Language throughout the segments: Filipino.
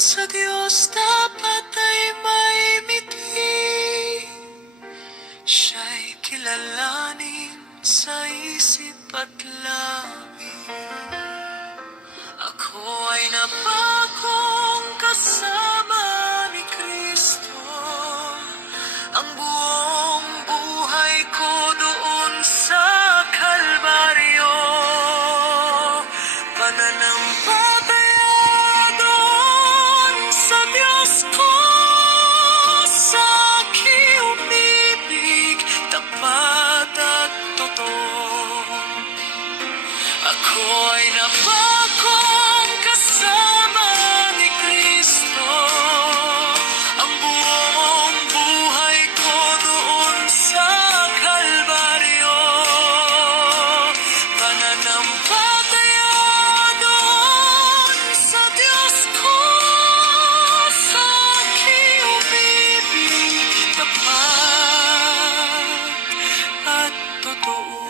sa Diyos dapat ay may miti. Siya'y kilalanin sa isip at labi. Ako ay napakong kasama ni Kristo. Ang buong buhay ko doon sa Kalbaryo. Pananampalataya doon sa Diyos ko. Sa aking umibig, tapat at totoo. Ako ay napakong kasama ni Kristo. Ang buong buhay ko doon sa Kalbaryo. Pananampalataya doon sa Diyos ko. Sa aking umibig, tapat at totoo.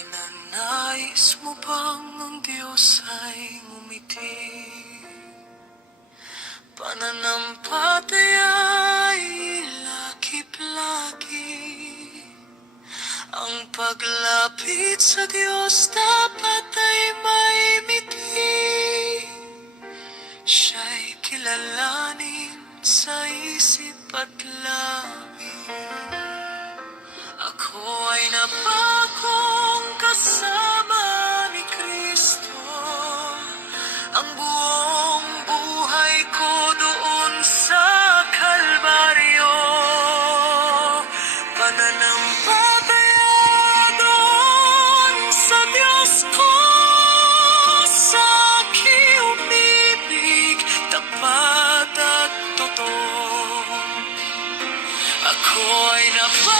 Ninanais mo bang ang Diyos ay ngumiti? Pananampalataya ay lakip-laki. Ang paglapit sa Diyos dapat ay may miti. Siya'y kilalanin sa isip at labi. Ako ay napakong kasama ni Kristo. Ang buong buhay ko doon sa Kalbaryo. Pananampalataya doon sa Diyos ko. Sa aking umibig, tapat at totoo. Ako ay napakong